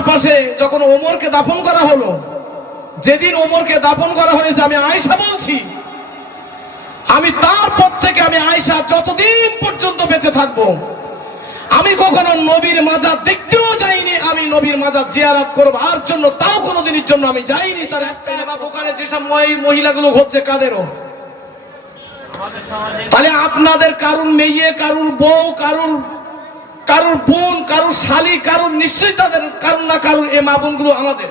আব্বার পাশে যখন ওমরকে দাফন করা হলো, যেদিন ওমরকে দাফন করা হয়েছে, আমি আয়সা বলছি, আমি তারপর থেকে আমি আয়সা যতদিন পর্যন্ত বেঁচে থাকব, আমি কখনো নবীর মাজার দেখতেও যাইনি, আমি নবীর মাজার জিয়ারাত করব, আর জন্য তাও কোনোদিনের জন্য আমি যাইনি, তার রাস্তায় বা দোকানে যেসব মহি- মহিলাগুলো হচ্ছে কাদেরও? তাহলে আপনাদের কারুর মেয়ে, কারুর বউ, কারুর কারুর বোন কারুর শালি কারুর নিশ্চয়ই তাদের কারুর না কারুর এ মা বোনগুলো আমাদের।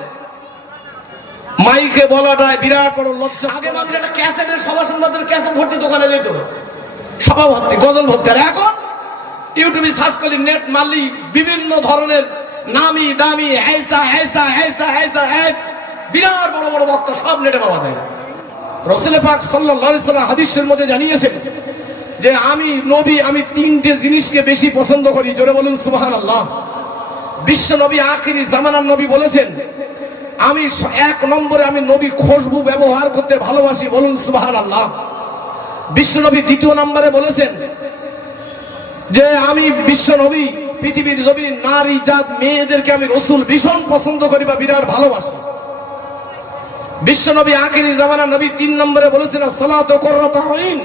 মাইকে বলাটায় বিরাট বড় লজ্জা। আগে মানুষ একটা ক্যাসেটের সভা সম্বাদের ক্যাসেট ভর্তি দোকানে যেত। সভা ভর্তি গজল ভর্তি। আর এখন ইউটিউবে সার্চ করলি নেট মারলি বিভিন্ন ধরনের নামি দামি হ্যাসা হ্যাসা হ্যাসা হ্যাসা এক বিরাট বড় বড় বক্তা সব নেটে পাওয়া যায়। রসুল পাক সাল্লাল্লাহু আলাইহি সাল্লাম হাদিসের মধ্যে জানিয়েছেন যে আমি নবী, আমি তিনটে জিনিসকে বেশি পছন্দ করি। জোরে বলুন, সুবহানাল্লাহ। বিশ্ব নবী আখিরি জামানার নবী বলেছেন, আমি এক নম্বরে আমি নবী খুশবু ব্যবহার করতে ভালোবাসি, বলুন, সুবহানাল্লাহ। বিশ্ব নবী দ্বিতীয় নম্বরে বলেছেন যে আমি বিশ্ব নবী পৃথিবীর জমির নারী, জাত, মেয়েদেরকে আমি রসুল ভীষণ পছন্দ করি বা বিরাট ভালোবাসি। বিশ্ব নবী আখেরি জামানা নবী তিন নম্বরে বলেছেন সালাত হইন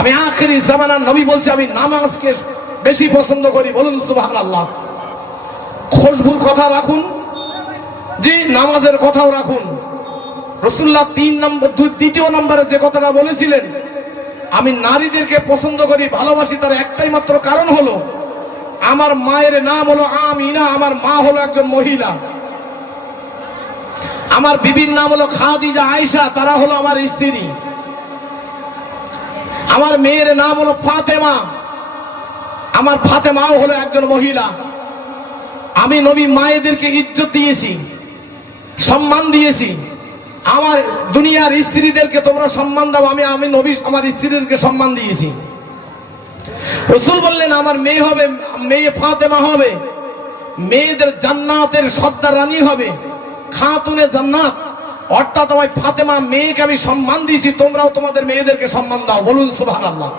আমি আখেরি জামানার নবী বলছি, আমি নামাজকে বেশি পছন্দ করি, বলুন সুবাহান আল্লাহ খুশবুর কথা রাখুন যে নামাজের কথাও রাখুন। রসুল্লাহ তিন নম্বর দ্বিতীয় নম্বরে যে কথাটা বলেছিলেন, আমি নারীদেরকে পছন্দ করি, ভালোবাসি, তার একটাই মাত্র কারণ হলো, আমার মায়ের নাম হলো আমিনা, আমার মা হলো একজন মহিলা। আমার বিবির নাম হলো খাদিজা আয়েশা, তারা হলো আমার স্ত্রী। আমার মেয়ের নাম হলো ফাতেমা। আমার ফাতেমাও হলো একজন মহিলা। আমি নবী মায়েদেরকে ইজ্জত দিয়েছি, সম্মান দিয়েছি। আমার দুনিয়ার স্ত্রীদেরকে তোমরা সম্মান দাও, আমি আমি নবী, আমার স্ত্রীদেরকে সম্মান দিয়েছি। রসুল বললেন, আমার মেয়ে হবে, মেয়ে ফাতেমা হবে। মেয়েদের জান্নাতের সর্দার রানী হবে। খাতুনে জান্নাত। অর্থাৎ আমার ফাতেমা মেয়েকে আমি সম্মান দিয়েছি, তোমরাও তোমাদের মেয়েদেরকে সম্মান দাও, বলুন সুবহান আল্লাহ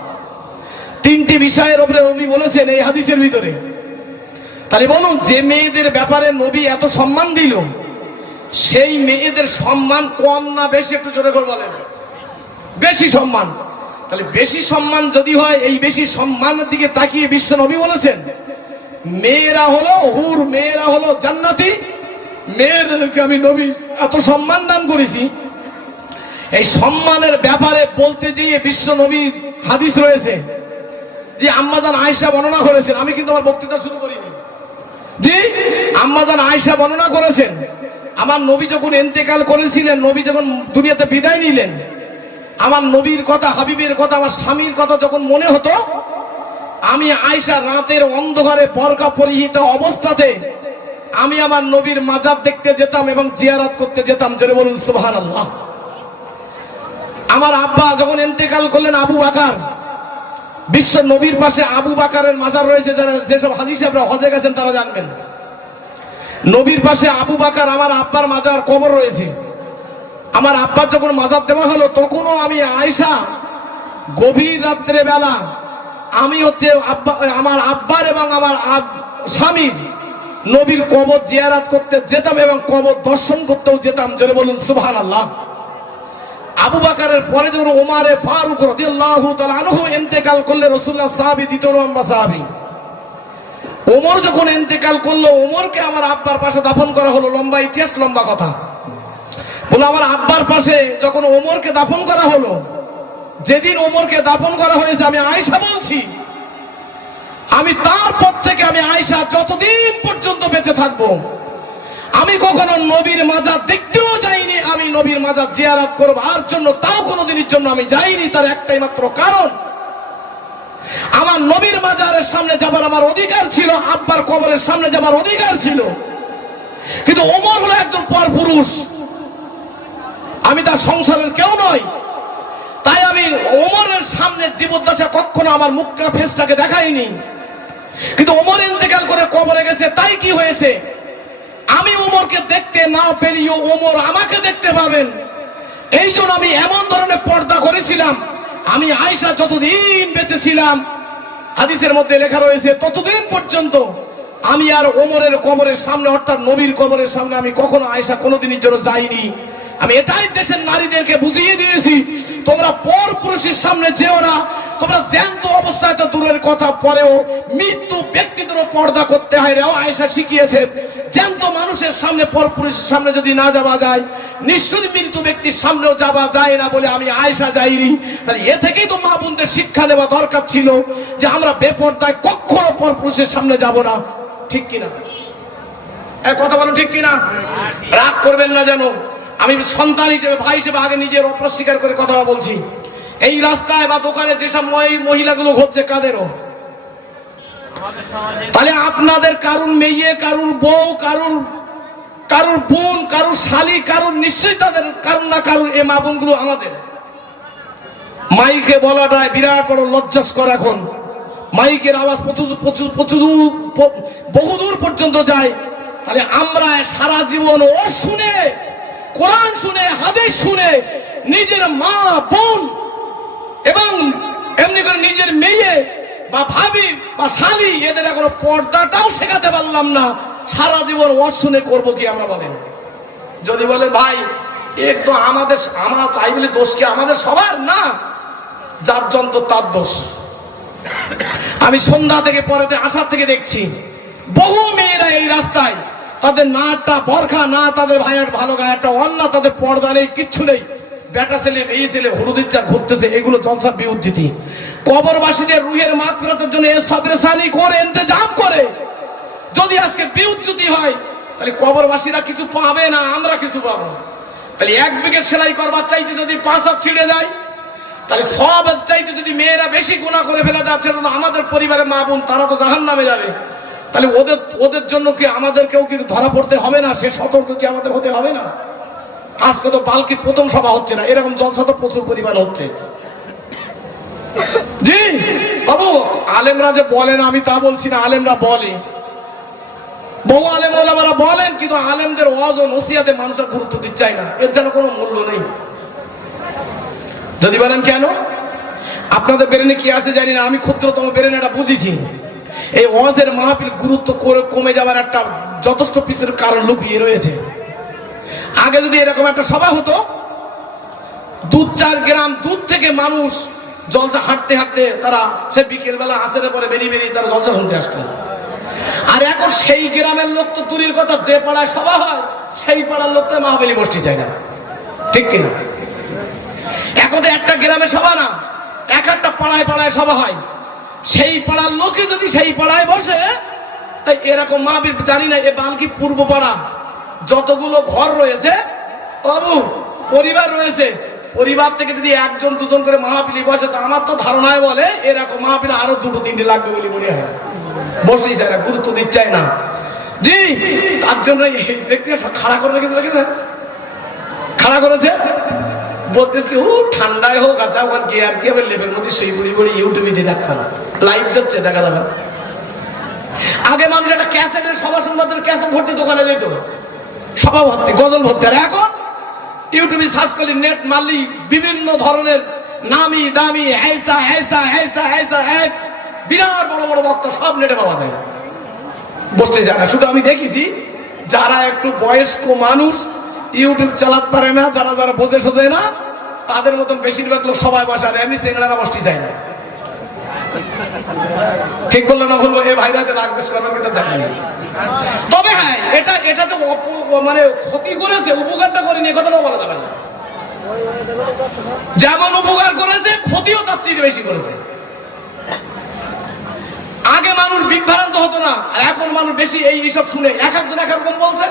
তিনটি বিষয়ের উপরে নবী বলেছেন এই হাদিসের ভিতরে। তাহলে বলুন, যে মেয়েদের ব্যাপারে নবী এত সম্মান দিল, সেই মেয়েদের সম্মান কম না বেশি? একটু জোরে করে বলেন। বেশি সম্মান। তাহলে বেশি সম্মান যদি হয়, এই বেশি সম্মানের দিকে তাকিয়ে বিশ্ব নবী বলেছেন, মেয়েরা হলো হুর, মেয়েরা হলো জান্নাতি মেয়েদেরকে আমি নবী এত সম্মান দান করেছি। এই সম্মানের ব্যাপারে বলতে যেয়ে বিশ্ব নবী হাদিস রয়েছে যে আম্মাজান আয়েশা বর্ণনা করেছেন। আমি কিন্তু আমার বক্তৃতা শুরু করিনি। জি, আম্মাজান আয়েশা বর্ণনা করেছেন। আমার নবী যখন এন্তেকাল করেছিলেন, নবী যখন দুনিয়াতে বিদায় নিলেন, আমার নবীর কথা, হাবিবের কথা, আমার স্বামীর কথা যখন মনে হতো, আমি আয়সা রাতের অন্ধকারে বরকা পরিহিত অবস্থাতে আমি আমার নবীর মাজার দেখতে যেতাম এবং জিয়ারাত করতে যেতাম, জোরে বলুন সুবহান আল্লাহ আমার আব্বা যখন এন্তেকাল করলেন আবু বাকার, বিশ্ব নবীর পাশে আবু বাকারের মাজার রয়েছে, যারা যেসব হাজি সাহেবরা হজে গেছেন তারা জানবেন। নবীর পাশে আবু বাকার আমার আব্বার মাজার কবর রয়েছে। আমার আব্বার যখন মাজার দেওয়া হলো, তখনও আমি আয়সা গভীর রাত্রে বেলা আমি হচ্ছে আব্বা, আমার আব্বার এবং আমার স্বামীর নবীর কবর জিয়ারাত করতে যেতাম এবং কবর দর্শন করতেও যেতাম, জোরে বলুন সুবহান আল্লাহ আবু বাকারের পরে যখন ওমারে ফারুক রাদিয়াল্লাহু তাআলা আনহু ইন্তেকাল করলে রাসূলুল্লাহ সাহাবী, দ্বিতীয় নম্বর সাহাবী। ওমর যখন ইন্তেকাল করল ওমরকে আমার আব্বার পাশে দাফন করা হলো, লম্বা ইতিহাস, লম্বা কথা। বলে, আমার আব্বার পাশে যখন ওমরকে দাফন করা হলো, যেদিন ওমরকে দাফন করা হয়েছে, আমি আয়েশা বলছি আমি তারপর থেকে আমি আয়েশা যতদিন পর্যন্ত বেঁচে থাকব, আমি কখনো নবীর মাজার দেখতেও যাইনি, আমি নবীর মাজার জিয়ারাত করব। আর জন্য তাও কোনোদিনের জন্য আমি যাইনি, তার একটাই মাত্র কারণ, আমার নবীর মাজারের সামনে যাবার আমার অধিকার ছিল, আব্বার কবরের সামনে যাবার অধিকার ছিল। কিন্তু ওমর হলো একজন পর পুরুষ। আমি তার সংসারের কেউ নয় তাই আমি ওমরের সামনে জীবদ্দশা কখনো আমার মুখটা, ফেসটাকে দেখাইনি। কিন্তু ওমর ইন্তেকাল করে কবরে গেছে, তাই কি হয়েছে? আমি ওমরকে দেখতে না পেলেও ওমর আমাকে দেখতে পাবেন। এই জন্য আমি এমন ধরনের পর্দা করেছিলাম। আমি আয়সা যতদিন বেঁচে ছিলাম হাদিসের মধ্যে লেখা রয়েছে, ততদিন পর্যন্ত আমি আর ওমরের কবরের সামনে, অর্থাৎ নবীর কবরের সামনে আমি কখনো আয়সা কোনোদিনের জন্য যাইনি। আমি এটাই দেশের নারীদেরকে বুঝিয়ে দিয়েছি, তোমরা পর পুরুষের সামনে যেও না, তোমরা জ্যান্ত অবস্থায় তো দূরের কথা, পরেও মৃত্যু ব্যক্তিদেরও পর্দা করতে হয় রেও আয়সা শিখিয়েছে, জ্যান্ত মানুষের সামনে, পর পুরুষের সামনে যদি না যাওয়া যায়, নিশ্চয়ই মৃত্যু ব্যক্তির সামনেও যাওয়া যায় না বলে আমি আয়সা যাইনি। তাহলে এ থেকেই তো মা বোনদের শিক্ষা নেওয়া দরকার ছিল যে আমরা বেপর্দায় কখনো পর পুরুষের সামনে যাব না। ঠিক কিনা? কথা বলো, ঠিক কিনা? রাগ করবেন না যেন। আমি সন্তান হিসেবে, ভাই হিসেবে আগে নিজের অপ্রস্বীকার করে কথা বলছি। এই রাস্তায় বা দোকানে যেসব মহি- মহিলাগুলো ঘটছে, কাদেরও? তাহলে আপনাদের কারুর মেয়ে, কারুর বউ, কারুর কারুর বোন, কারুর শালি, কারুর নিশ্চয়ই তাদের কারুর না কারুর এ মা বোনগুলো আমাদের। মাইকে বলাটায় বিরাট বড় লজ্জাস্কর এখন। মাইকের আওয়াজ প্রচুর প্রচুর প্রচুর বহুদূর পর্যন্ত যায়। তাহলে আমরা সারা জীবন ও শুনে কোরআন শুনে, হাদিস শুনে নিজের মা, বোন এবং এমনি করে নিজের মেয়ে বা ভাবি বা শালি, এদের এখনও পর্দাটাও শেখাতে পারলাম না। সারা জীবন অশুনে করব কি আমরা বলেন? যদি বলেন, ভাই এক তো আমাদের, আমার তাই বলে দোষ কি আমাদের সবার? না। যার যন্ত্র, তার দোষ। আমি সন্ধ্যা থেকে পরেতে আসার থেকে দেখছি, বহু মেয়েরা এই রাস্তায় তাদের না একটা বরখা, না তাদের ভাইয়ের ভালো গায়ে একটা অন্য তাদের পর্দা নেই, কিচ্ছু নেই। বেটা ছেলে, মেয়ে ছেলে হুড়ুদিচ্ছা ঘুরতেছে, এগুলো জলসা বিউজ্জিতি। কবরবাসীদের রুহের মাগ ফেরতের জন্য এ সবরেসানি করে, ইন্তজাম করে। যদি আজকে বিউজ্জুতি হয়, তাহলে কবরবাসীরা কিছু পাবে না, আমরা কিছু পাবো তাহলে এক বিঘে সেলাই করবার চাইতে যদি পাঁচ হাত ছিঁড়ে দেয়, তাহলে সব চাইতে যদি মেয়েরা বেশি গুণা করে ফেলে যাচ্ছে তাহলে আমাদের পরিবারের মা বোন, তারা তো জাহান নামে যাবে। তাহলে ওদের ওদের জন্য কি আমাদেরকেও কি ধরা পড়তে হবে না? সে সতর্ক কি আমাদের হতে হবে না? আজকে তো বালকি প্রথম সভা হচ্ছে না, এরকম জলসা তো প্রচুর পরিমাণ হচ্ছে। জি, বাবু, আলেমরা যে বলেন আমি তা বলছি না, আলেমরা বলে। বহু আলেম ওলামারা বলেন, কিন্তু আলেমদের ওয়াজ ও নসিয়াতে মানুষের গুরুত্ব দিচ্ছে না। এর যেন কোনো মূল্য নেই। যদি বলেন কেন? আপনাদের ব্রেনে কি আছে জানি না, আমি ক্ষুদ্রতম ব্রেনে এটা বুঝেছি। এই ওয়াজের মাহফিল গুরুত্ব করে কমে যাওয়ার একটা যথেষ্ট পিছের কারণ লুকিয়ে রয়েছে। আগে যদি এরকম একটা সভা হতো, দুধ চার গ্রাম দুধ থেকে মানুষ জলসা হাঁটতে হাঁটতে তারা সে বিকেল বেলা আসের পরে বেরিয়ে বেরিয়ে তারা জলসা শুনতে আসতো। আর এখন সেই গ্রামের লোক তো দূরের কথা, যে পাড়ায় সভা হয়, সেই পাড়ার লোক তো মাহবেলি বসতে চায় না। ঠিক কিনা? এখন তো একটা গ্রামে সভা না, এক একটা পাড়ায় পাড়ায় সভা হয়। সেই পাড়ার লোকে যদি সেই পাড়ায় বসে, তাই এরকম মাহবিল জানি না, এ বালকি পূর্ব পাড়া? যতগুলো ঘর রয়েছে, বাবু, পরিবার রয়েছে, পরিবার থেকে যদি একজন, দুজন করে মাহফিলি বসে, তো আমার তো ধারণায় বলে, এরকম মাহফিল আরও দুটো, তিনটে লাগবে বলে মনে হয়। বসতেই না গুরুত্ব দিচ্ছাই না। জি, তার জন্য দেখতে খাড়া করে রেখেছে খাড়া করেছে? বলতেছে কি ও ঠান্ডায় হোক আচ্ছা ওখানে গিয়ে আর কি হবে? লেপের মধ্যে শুই বুড়ি বুড়ি ইউটিউবে দিয়ে দেখতাম লাইভ দিচ্ছে দেখা যাবে। আগে মানুষ একটা ক্যাসেটের সভা সম্বন্ধে ক্যাসেট ভর্তি দোকানে যেত। সভা ভর্তি, গজল ভর্তি। আর এখন ইউটিউবে সার্চ করলে নেট মারলি বিভিন্ন ধরনের নামি দামি হ্যাইসা হ্যাইসা হ্যাইসা হ্যাইসা হ্যাক বিরাট বড় বড় বক্তা সব নেটে পাওয়া যায়। বসতে যায় না। শুধু আমি দেখেছি, যারা একটু বয়স্ক মানুষ ইউটিউব চালাতে পারে না, যারা যারা বোঝে সোজে না, তাদের মতন বেশিরভাগ লোক সবাই বসে আর এমনি চেংড়ারা বসতে যায় না। ঠিক বলল না বলব এ ভাইরাতে রাগ দেশ করবেন জানি না। তবে হ্যাঁ এটা এটা যে মানে ক্ষতি করেছে, উপকারটা করেনি কথাটাও বলা যাবে না। যেমন উপকার করেছে, ক্ষতিও তার চেয়ে বেশি করেছে। আগে মানুষ বিভ্রান্ত হতো না, আর এখন মানুষ বেশি এই এইসব শুনে এক একজন এক রকম বলছে।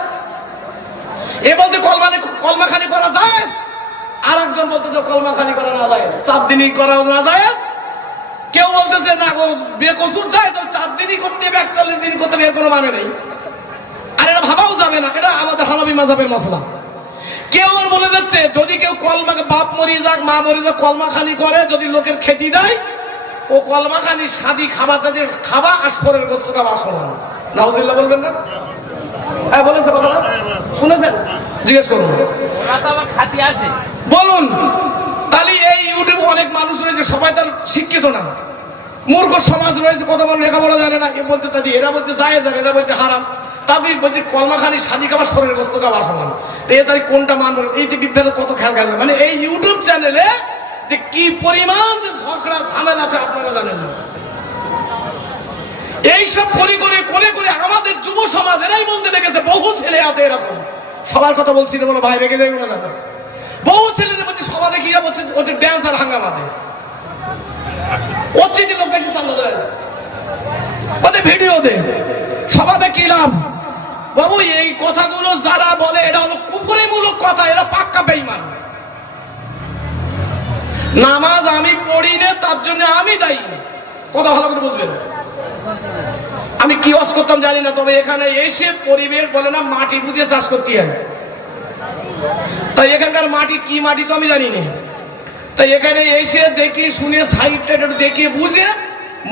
এ বলতে কলমানে কলমাখানি করা যায়? আর একজন বলতেছে কলমাখানি করা না যায়। চার দিনই করা না যায়? কেউ বলতেছে, না গো বেকসুর যায় তো চার দিনই করতে হবে, একচল্লিশ দিন করতে হবে, এর কোনো মানে নেই। আর এটা ভাবাও যাবে না, এটা আমাদের হানবি মাজাবের মশলা কেউ আবার বলে যাচ্ছে যদি কেউ কলমাকে বাপ মরিয়ে যাক, মা মরিয়ে যাক কলমা খানি করে, যদি লোকের খেতি দেয়, ও কলমা খানি সাদি খাবা যদি খাবা আর সরের গোস্ত খাবা সমান নাউজিল্লাহ বলবেন না? হ্যাঁ বলেছে কথাটা। শুনেছেন? জিজ্ঞেস করুন। বলুন। তাহলে এই ইউটিউবে অনেক মানুষ রয়েছে সবাই তার শিক্ষিত না। মূর্খ সমাজ রয়েছে কত মানুষ লেখাপড়া জানে না। এ বলতে তাদের এরা বলতে যায় জানে এরা বলতে হারাম। তাদের বলতে কলমাখানি সাদি খাবার শরীরের গোস্ত খাওয়া সমান। এ তাই কোনটা মানবে এই যে কত খেয়াল গেছে মানে এই ইউটিউব চ্যানেলে যে কি পরিমাণ যে ঝগড়া ঝামেলা আছে আপনারা জানেন না। এইসব করে করে করে করে আমাদের যুব সমাজ এরাই বলতে দেখেছে, বহু ছেলে আছে এরকম। সবার কথা বলছি না বলো, ভাই রেখে যাই না বহু ছেলেদের বলছে সভা দেখিয়া বলছে ওদের ড্যান্স আর হাঙ্গামা দেয় ওর চিঠি লোক বেশি চান্দা দেয় ওদের ভিডিও দে। সবাতে কি লাভ? বাবু, এই কথাগুলো যারা বলে এটা হলো কুপুরিমূলক কথা, এরা পাক্কা বেইমান নামাজ আমি পড়ি না, তার জন্য আমি দায়ী। কথা ভালো করে বুঝবেন আমি কি অস করতাম জানি না, তবে এখানে এসে পরিবেশ বলে না, মাটি বুঝে চাষ করতে হয়। তাই এখানকার মাটি কি মাটি তো আমি জানি না। তাই এখানে এসে দেখি, শুনে সাইডটা একটু দেখে বুঝে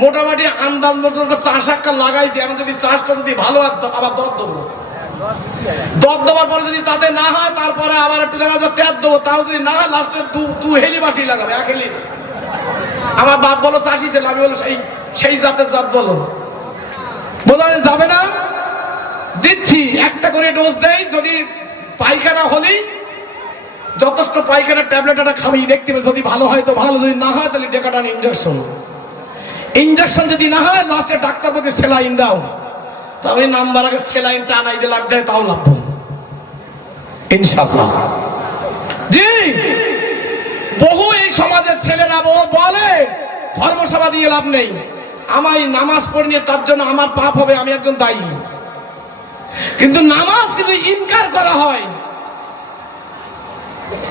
মোটামুটি আন্দাজ মতো চাষ একটা লাগাইছে। এখন যদি চাষটা যদি ভালো হয় আবার দর দেবো। দর দেওয়ার পরে যদি তাতে না হয়, তারপরে আবার একটু দেখা যাচ্ছে তেল দেবো। তাও যদি না হয় লাস্টে দু দু হেলি বাসি লাগাবে, এক হেলি। আমার বাপ বলো, চাষি ছিল আমি বলো, সেই সেই জাতের জাত বলো। বলা যাবে না। দিচ্ছি, একটা করে ডোজ দেয় যদি পায়খানা হলেই যথেষ্ট পায়খানার ট্যাবলেট একটা খাবি, দেখতে হবে যদি ভালো হয় তো ভালো, যদি না হয় তাহলে ডেকাটান ইঞ্জেকশন ইঞ্জেকশন যদি না হয় লাস্টে ডাক্তার প্রতি সেলাইন দাও। তবে নাম্বার আগে সেলাইন টানাই দিয়ে দেয় তাও লাভ ইনশাল্লাহ জি, বহু এই সমাজের ছেলেরা বলে, ধর্মসভা দিয়ে লাভ নেই। আমায় নামাজ পড়িনি তার জন্য আমার পাপ হবে, আমি একজন দায়ী। কিন্তু নামাজ যদি ইনকার করা হয়,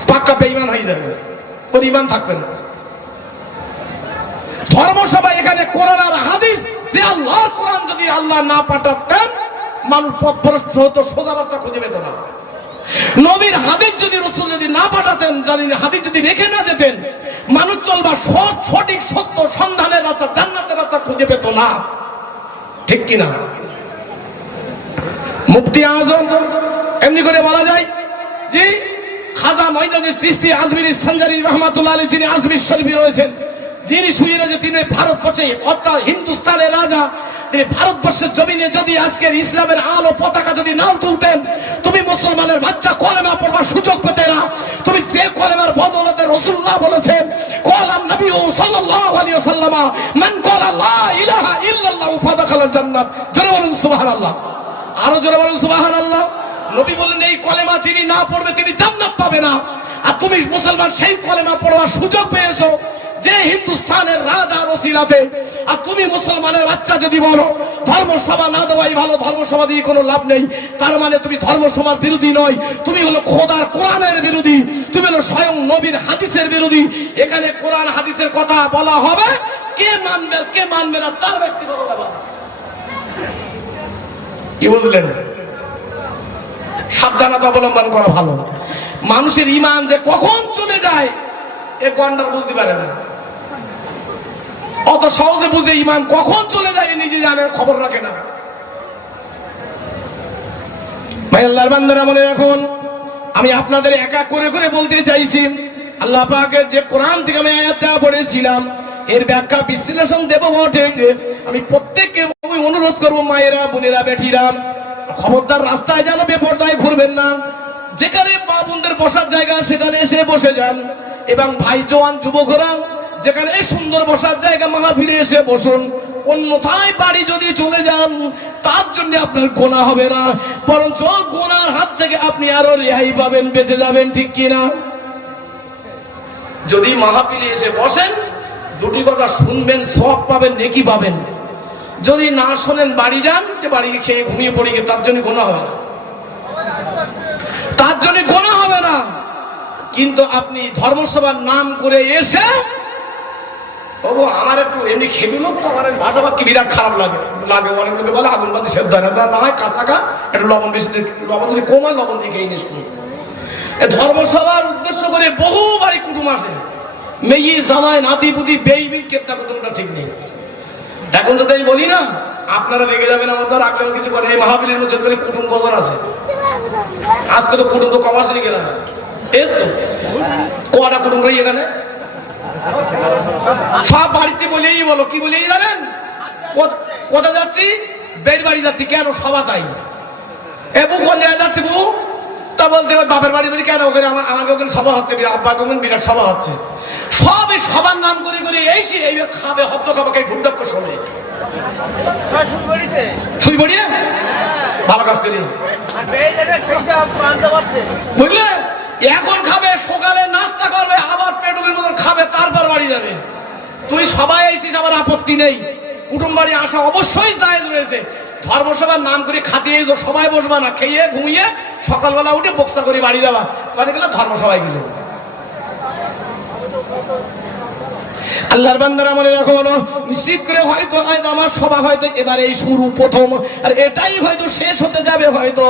পাক্কা বেইমান হয়ে যাবে, ওর ইমান থাকবে না। ধর্মসভা এখানে কোরআন আর হাদিস, যে আল্লাহর কোরআন যদি আল্লাহ না পাঠাতেন, মানুষ পথভ্রষ্ট হতো, সোজা রাস্তা খুঁজে পেত না। নবীর হাদিস যদি রসুল যদি না পাঠাতেন জানি হাদিস যদি রেখে না যেতেন মানুষ চলবার সৎ, সঠিক, সত্য সন্ধানের রাস্তা, জান্নাতের রাস্তা খুঁজে পেত না। ঠিক কিনা? মুফতি আজম, এমনি করে বলা যায় যে খাজা ময়দানের সৃষ্টি আজমিরি সঞ্জারি রহমাতুল্লাহ আলী যিনি আজমির শরীফে রয়েছেন, যিনি শুয়ে রয়েছে তিনি ভারতবর্ষে, অর্থাৎ হিন্দুস্তানের রাজা তিনি ভারতবর্ষের জমিনে যদি আজকের ইসলামের আলো পতাকা যদি নাম তুলতেন, তুমি মুসলমানের বাচ্চা কলেমা পড়বার সুযোগ পেতে না। তুমি যে কলেমার বদলতে রসুল্লাহ বলেছেন, কলাম নবী ও সাল্লাল্লাহু আলাইহি ওয়াসাল্লামা, মান ক্বালা লা ইলাহা ইল্লাল্লাহু ফাদাখালাল জান্নাত। জোরে বলুন, সুবহানাল্লাহ। আরও জোরে বলুন সুবাহান আল্লাহ নবী বললেন, এই কলেমা যিনি না পড়বে তিনি জান্নাত পাবে না। আর তুমি মুসলমান সেই কলেমা পড়বার সুযোগ পেয়েছ। যে হিন্দুস্তানের রাজা রসিলাতে, আর তুমি মুসলমানের বাচ্চা যদি বলো, ধর্মসভা না দেওয়াই ভালো, ধর্মসভা দিয়ে কোনো লাভ নেই। তার মানে তুমি ধর্মসভার বিরোধী নয়, তুমি হলো খোদার কোরআনের বিরোধী, তুমি হলো স্বয়ং নবীর হাদিসের বিরোধী। এখানে কোরআন হাদিসের কথা বলা হবে, কে মানবে কে মানবে না, তার ব্যক্তিগত ব্যাপার। কি বুঝলেন? সাবধানতা অবলম্বন করা ভালো। মানুষের ইমান যে কখন চলে যায়, এ গন্ডার বুঝতে পারে না। অত সহজে বুঝতে ইমান কখন চলে যায়, নিজে জানে, খবর রাখে না। ভাই মনে আমি আপনাদের একা করে করে বলতে চাইছি, আল্লাহ পাকের যে কোরআন থেকে আমি আয়াতটা পড়েছিলাম, এর ব্যাখ্যা বিশ্লেষণ দেব আমি প্রত্যেককে আমি অনুরোধ করব, মায়েরা, বোনেরা বেঠিরা খবরদার রাস্তায় যেন বেপরদায় ঘুরবেন না। যেখানে মা বোনদের বসার জায়গা, সেখানে এসে বসে যান। এবং ভাই জওয়ান যুবকরা যেখানে এই সুন্দর বসার জায়গা মাহফিলে এসে বসুন। অন্যথায় বাড়ি যদি চলে যান, তার জন্য আপনার গোনা হবে না। বরঞ্চ গোনার হাত থেকে আপনি আরও রেহাই পাবেন, বেঁচে যাবেন, ঠিক কিনা যদি মাহফিলে এসে বসেন, দুটি কথা শুনবেন সব পাবেন, নেকি পাবেন। যদি না শোনেন, বাড়ি যান, যে বাড়ি খেয়ে ঘুমিয়ে পড়ি গিয়ে তার জন্য গোনা হবে না। তার জন্য গোনা হবে না। কিন্তু আপনি ধর্মসভার নাম করে এসে এমনি তো আমার ভাষা বাক্য বিরাট খারাপ লাগে। লাগে, অনেক লোকে বলে, আগুন সেদ্ধ না। হয় একটু লবণ বেশি লবণ লবণ দিয়ে খেয়ে নিস ধর্মসভার উদ্দেশ্য করে বহু বাড়ি কুটুম আসে। মেয়ে, জামাই, নাতি, পুতি বেইবিন কেতা কুটুমটা ঠিক নেই। এখন যদি আমি বলি না, আপনারা রেগে যাবেন, আমার তো কিছু করে এই মাহাবীরের মধ্যে কুটুম কজন আছে? আজকে তো কুটুম তো কম আসেনি কেনা? এস তো কটা কুটুম রই এখানে? সব বাড়িতে বলেই বলো কি বলেই জানেন? কোথায় যাচ্ছি? বের বাড়ি যাচ্ছি কেন? সভা তাই। এ বউ কোন জায়গায় যাচ্ছে বউ? তা বলতে বাপের বাড়ি বলি কেন? ওখানে আমার ওখানে সভা হচ্ছে আব্বা ওখানে বিরাট সভা হচ্ছে। সব এই সবার নাম করে করে এই সে এইবার খাবে হব্দ খাবে কে ঢুকঢাক করে শোনে। শুই পড়িয়ে? ভালো কাজ করি। বুঝলে? এখন খাবে, সকালে নাস্তা করবে, আবার পেটুকের মতন খাবে, তারপর বাড়ি যাবে। তুই সবাই আইসিস, আমার আপত্তি নেই। কুটুম বাড়ি আসা অবশ্যই জায়েজ রয়েছে। ধর্মসভার নাম করে খাতিয়ে যে সবাই বসবা না, খেয়ে, ঘুমিয়ে সকালবেলা উঠে বক্সা করে বাড়ি যাবা। কনে গেলে ধর্মসভায় গেলে। আল্লাহর বান্দারা মনে রাখো নিশ্চিত করে হয়তো আমার সভা হয়তো এবারে এই শুরু প্রথম, আর এটাই হয়তো শেষ হতে যাবে হয়তো।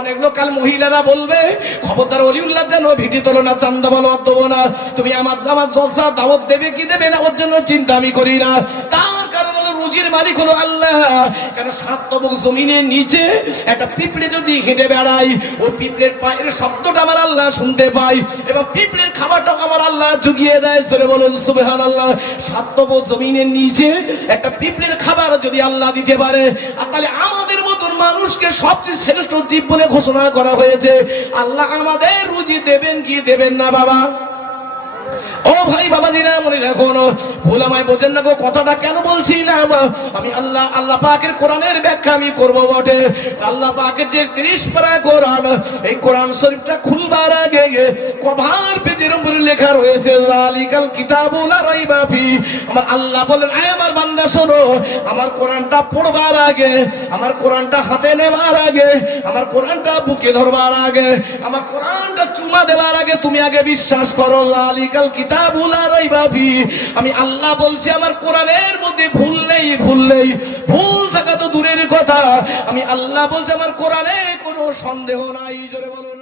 অনেক লোকাল মহিলারা বলবে, খবরদার অলিউল্লাহ যেন ভিটি তোলো না, চান্দা বলো দেবো না। তুমি আমার আমার জলসা দাওয়াত দেবে কি দেবে না, ওর জন্য চিন্তা আমি করি না। তার কারণ রুজির মালিক হলো আল্লাহ। কেন সাত তবক জমিনের নিচে একটা পিঁপড়ে যদি হেঁটে বেড়াই, ও পিঁপড়ের পায়ের শব্দটা আমার আল্লাহ শুনতে পাই এবং পিঁপড়ের খাবারটাও আমার আল্লাহ জুগিয়ে দেয় সরে বলুন সুবেহান আল্লাহ সাত তবক জমিনের নিচে একটা পিঁপড়ের খাবার যদি আল্লাহ দিতে পারে, আর তাহলে আমাদের মতন মানুষকে সবচেয়ে শ্রেষ্ঠ জীব বলে ঘোষণা করা হয়েছে। আল্লাহ আমাদের রুজি দেবেন কি দেবেন না, বাবা? ও ভাই বাবাজিরা মনে রাখুন ভুল আমায় বোঝেন না গো, কথাটা কেন বলছি না? আমি আল্লাহ আল্লাহ পাকের কোরআনের ব্যাখ্যা আমি করব বটে। আল্লাহ পাকের যে তিরিশ পারা কোরআন, এই কোরআন শরীফটা খুলবার আগে কভার পেজের উপরে লেখা রয়েছে জালিকাল কিতাবুল রাইবা ফি। আমার আল্লাহ বলেন, আয় আমার বান্দা, শোনো, আমার কোরআনটা পড়বার আগে, আমার কোরআনটা হাতে নেবার আগে, আমার কোরআনটা বুকে ধরবার আগে, আমার কোরআনটা চুমা দেবার আগে তুমি আগে বিশ্বাস করো, লালিকাল আমি আল্লাহ বলছি, আমার কোরআনের মধ্যে ভুল নেই ভুল নেই। ভুল থাকা তো দূরের কথা। আমি আল্লাহ বলছি, আমার কোরআনে কোনো সন্দেহ নাই, জোরে বলো।